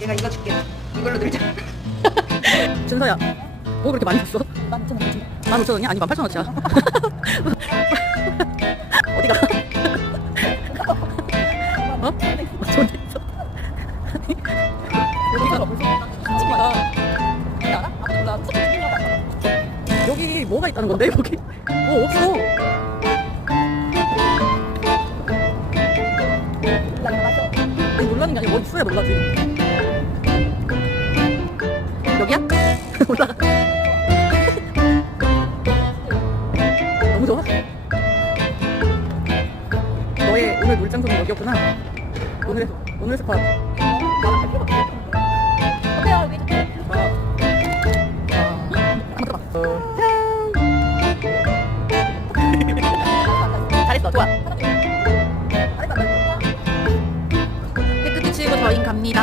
얘가 이거 줄게. 이걸로 놀자. 준서야 뭐 그렇게 많이 줬어? 15,000원 15,000원이야? 아니 18,000원이야 어디가? 어? 좋은데 있어? 여기가 찍마다 알아? 아무도 몰라 여기 뭐가 있다는 건데 여기? 뭐 없어 놀라는 게 아니라 뭐 있어야 놀라지 여기야? 올라가. 너무 좋아? 너의 오늘 놀장소는 여기였구나. 오늘의, 오늘 스팟. 어. 잘했어. 좋아.